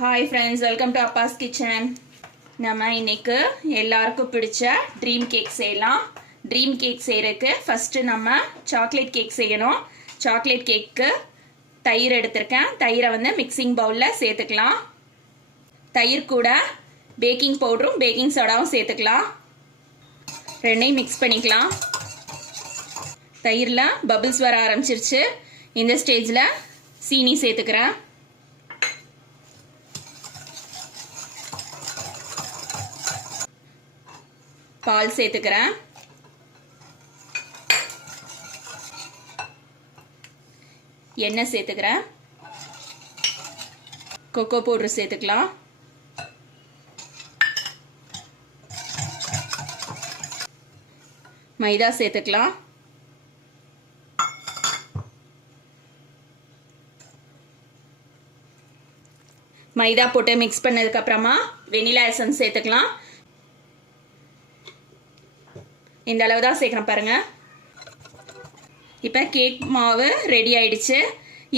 Hi friends, welcome to Appa's Kitchen. நம்ம இன்னைக்கு எல்லாருக்கும் பிடிச்ச ட்ரீம் கேக் செய்யலாம். ட்ரீம் கேக் செய்யறதுக்கு ஃபர்ஸ்ட் நம்ம சாக்லேட் கேக் செய்யணும். சாக்லேட் கேக்கு தயிர் எடுத்திருக்கேன். தயிரை வந்து மிக்சிங் பவுல்ல சேர்த்துக்கலாம். தயிர் கூட பேக்கிங் பவுடரும் பேக்கிங் சோடாவும் சேர்த்துக்கலாம். ரெண்டையும் மிக்ஸ் பண்ணிக்கலாம். தயிரில் பபிள்ஸ் வர ஆரம்பிச்சிருச்சு. இந்த ஸ்டேஜில் சீனி சேர்த்துக்கிறேன். பால் சேர்த்துக்கிறேன். எண்ணெய் சேர்த்துக்கிறேன். கொக்கோ பவுடர் சேர்த்துக்கலாம். மைதா சேர்த்துக்கலாம். மைதா போட்டு மிக்ஸ் பண்ணதுக்கு அப்புறமா வெனிலா எசன்ஸ் சேர்த்துக்கலாம். இந்த அளவு தான் சேர்க்குறேன் பாருங்க. இப்போ கேக் மாவு ரெடி ஆயிடுச்சு.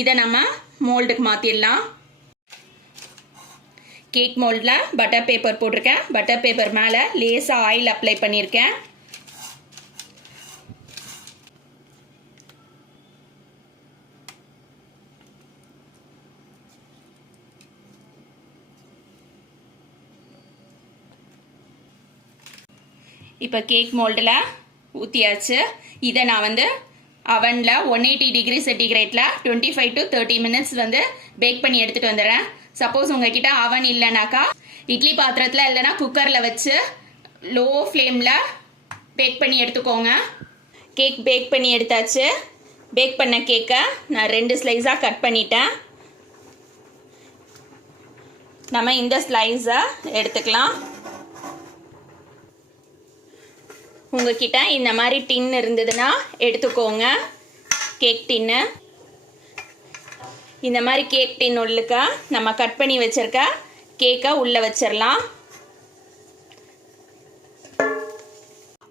இதை நம்ம மோல்டுக்கு மாற்றிடலாம். கேக் மோல்டில் பட்டர் பேப்பர் போட்டிருக்கேன். பட்டர் பேப்பர் மேலே லேசாக ஆயில் அப்ளை பண்ணியிருக்கேன். இப்போ கேக் மோல்டில் ஊற்றியாச்சு. இதை நான் வந்து அவனில் 180 டிகிரி சென்டிகிரேட்டில் 25 to 30 மினிட்ஸ் வந்து பேக் பண்ணி எடுத்துகிட்டு வந்துடுறேன். சப்போஸ் உங்ககிட்ட அவன் இல்லைனாக்கா இட்லி பாத்திரத்தில் இல்லைனா குக்கரில் வச்சு லோ ஃப்ளேமில் பேக் பண்ணி எடுத்துக்கோங்க. கேக் பேக் பண்ணி எடுத்தாச்சு. பேக் பண்ண கேக்கை நான் 2 ஸ்லைஸாக கட் பண்ணிட்டேன். நம்ம இந்த ஸ்லைஸை எடுத்துக்கலாம். உங்ககிட்ட இந்த மாதிரி டின் இருந்ததுன்னா எடுத்துக்கோங்க. கேக் டின்னு. இந்த மாதிரி கேக் டின் உள்ளுக்க நம்ம கட் பண்ணி வச்சிருக்க கேக்கை உள்ளே வச்சிடலாம்.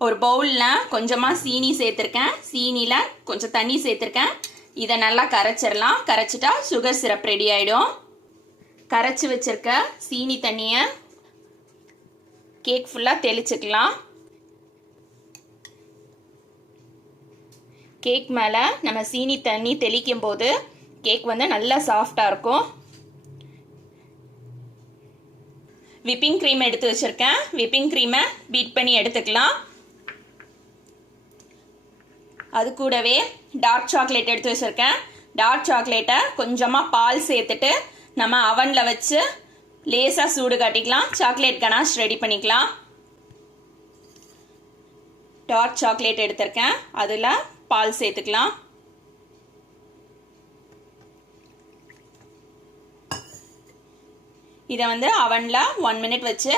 ஒரு பவுலில் கொஞ்சமாக சீனி சேர்த்துருக்கேன். சீனியில் கொஞ்சம் தண்ணி சேர்த்துருக்கேன். இதை நல்லா கரைச்சிடலாம். கரைச்சிட்டா சுகர் சிரப் ரெடி ஆகிடும். கரைச்சி வச்சிருக்க சீனி தண்ணியை கேக் ஃபுல்லாக தெளிச்சுக்கலாம். கேக் மேலே நம்ம சீனி தண்ணி தெளிக்கும் போது கேக் வந்து நல்லா சாஃப்டாக இருக்கும். விப்பிங் க்ரீம் எடுத்து வச்சுருக்கேன். விப்பிங் க்ரீமை பீட் பண்ணி எடுத்துக்கலாம். அது கூடவே டார்க் சாக்லேட் எடுத்து வச்சுருக்கேன். டார்க் சாக்லேட்டை கொஞ்சமாக பால் சேர்த்துட்டு நம்ம அவனில் வச்சு லேசாக சூடு காட்டிக்கலாம். சாக்லேட் கனாஷ் ரெடி பண்ணிக்கலாம். டார்க் சாக்லேட் எடுத்திருக்கேன். அதில் பால் சேர்த்துக்கலாம். இதை வந்து அவனில் 1 மினிட் வச்சு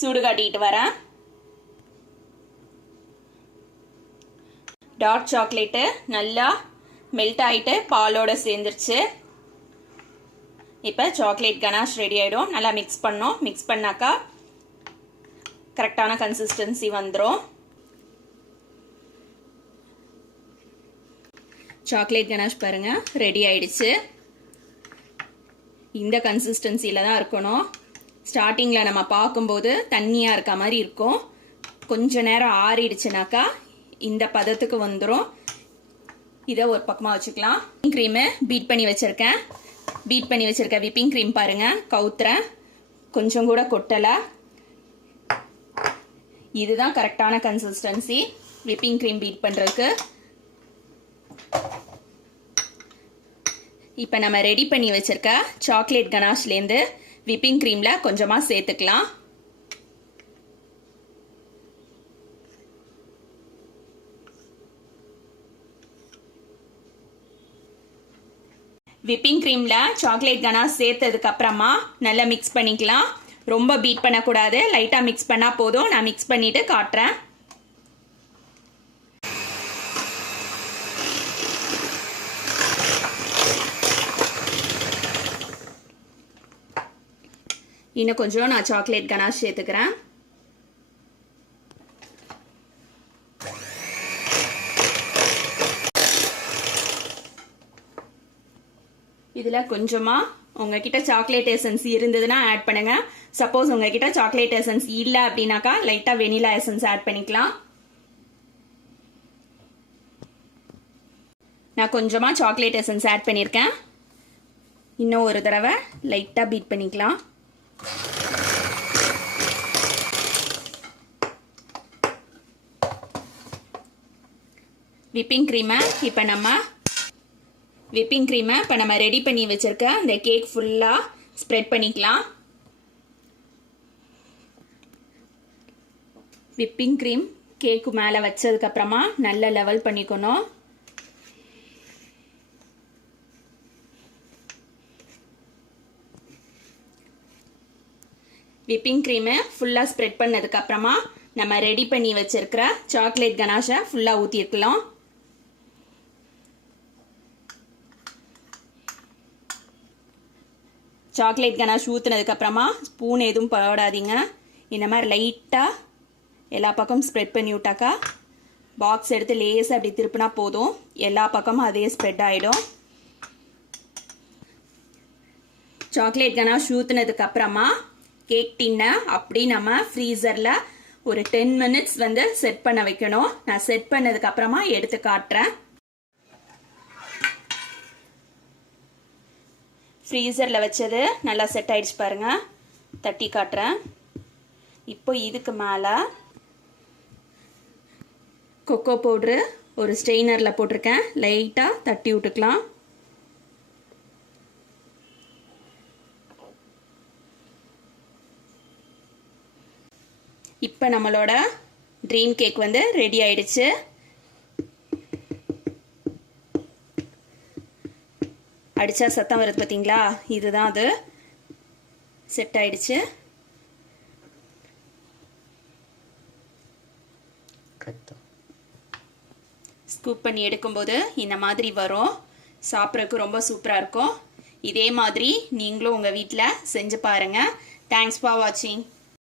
சூடு காட்டிக்கிட்டு வரேன். டார்க் சாக்லேட்டு நல்லா மெல்ட் ஆகிட்டு பாலோடு சேர்ந்துருச்சு. இப்போ சாக்லேட் கனாஷ் ரெடி ஆகிடும். நல்லா மிக்ஸ் பண்ணோம். மிக்ஸ் பண்ணாக்கா கரெக்டான கன்சிஸ்டன்சி வந்துடும். சாக்லேட் கனாஷ் பாருங்க ரெடி ஆயிடுச்சு. இந்த கன்சிஸ்டன்சியில் தான் இருக்கணும். ஸ்டார்டிங்கில் நம்ம பார்க்கும்போது தண்ணியாக இருக்க மாதிரி இருக்கும். கொஞ்ச நேரம் ஆறிடுச்சுனாக்கா இந்த பதத்துக்கு வந்துடும். இதை ஒரு பக்கமாக வச்சுக்கலாம். க்ரீமு பீட் பண்ணி வச்சுருக்கேன். பீட் பண்ணி வச்சுருக்க விப்பிங் க்ரீம் பாருங்கள் கவுத்துறேன். கொஞ்சம் கூட கொட்டலை. இதுதான் கரெக்டான கன்சிஸ்டன்சி விப்பிங் க்ரீம் பீட் பண்ணுறதுக்கு. இப்போ நம்ம ரெடி பண்ணி வச்சிருக்க சாக்லேட் கனாஷ்லேருந்து விப்பிங் க்ரீமில் கொஞ்சமாக சேர்த்துக்கலாம். விப்பிங் க்ரீமில் சாக்லேட் கனாஷ் சேர்த்ததுக்கு அப்புறமா நல்லா மிக்ஸ் பண்ணிக்கலாம். ரொம்ப பீட் பண்ணக்கூடாது. லைட்டாக மிக்ஸ் பண்ணால் போதும். நான் மிக்ஸ் பண்ணிவிட்டு காட்டுறேன். இன்னும் கொஞ்சம் நான் சாக்லேட் கனாஷ் சேர்த்துக்கிறேன். இதில் கொஞ்சமாக உங்ககிட்ட சாக்லேட் எசன்ஸ் இருந்ததுன்னா ஆட் பண்ணுங்க. சப்போஸ் உங்ககிட்ட சாக்லேட் எசன்ஸ் இல்லை அப்படின்னாக்கா லைட்டாக வெனிலா எசன்ஸ் ஆட் பண்ணிக்கலாம். நான் கொஞ்சமாக சாக்லேட் எசன்ஸ் ஆட் பண்ணியிருக்கேன். இன்னும் ஒரு தடவை லைட்டாக பீட் பண்ணிக்கலாம். விப்பிங் க்ரீமை இப்போ நம்ம ரெடி பண்ணி வச்சிருக்க இந்த கேக் ஃபுல்லாக ஸ்ப்ரெட் பண்ணிக்கலாம். விப்பிங் க்ரீம் கேக்கு மேலே வச்சதுக்கப்புறமா நல்ல லெவல் பண்ணிக்கணும். விப்பிங் க்ரீமை ஃபுல்லாக ஸ்ப்ரெட் பண்ணதுக்கப்புறமா நம்ம ரெடி பண்ணி வச்சிருக்கிற சாக்லேட் கனாஷை ஃபுல்லாக ஊற்றிருக்கலாம். சாக்லேட் கனாஷ் ஊற்றுனதுக்கப்புறமா ஸ்பூன் எதுவும் போடாதீங்க. இந்த மாதிரி லைட்டாக எல்லா பக்கமும் ஸ்ப்ரெட் பண்ணி விட்டாக்கா பாக்ஸ் எடுத்து லேசாக அப்படி திருப்பினா போதும். எல்லா பக்கமும் அதே ஸ்ப்ரெட் ஆகிடும். சாக்லேட் கனாஷ் ஊற்றுனதுக்கப்புறமா கேக் டின்னை அப்படி நம்ம ஃப்ரீசரில் ஒரு 10 மினிட்ஸ் வந்து செட் பண்ண வைக்கணும். நான் செட் பண்ணதுக்கப்புறமா எடுத்து காட்டுறேன். ஃப்ரீசரில் வச்சது நல்லா செட் ஆகிடுச்சு பாருங்கள். தட்டி காட்டுறேன். இப்போ இதுக்கு மேலே கொக்கோ பவுட்ரு ஒரு ஸ்ட்ரெயினரில் போட்டிருக்கேன். லைட்டாக தட்டி விட்டுக்கலாம். இப்போ நம்மளோட ட்ரீம் கேக் வந்து ரெடி ஆயிடுச்சு. அடித்தா சத்தம் வருது பார்த்தீங்களா? இதுதான் அது செட் ஆயிடுச்சு. ஸ்கூப் பண்ணி எடுக்கும்போது இந்த மாதிரி வரும். சாப்பிட்றதுக்கு ரொம்ப சூப்பராக இருக்கும். இதே மாதிரி நீங்களும் உங்கள் வீட்டில் செஞ்சு பாருங்கள். தேங்க்ஸ் ஃபார் வாட்சிங்.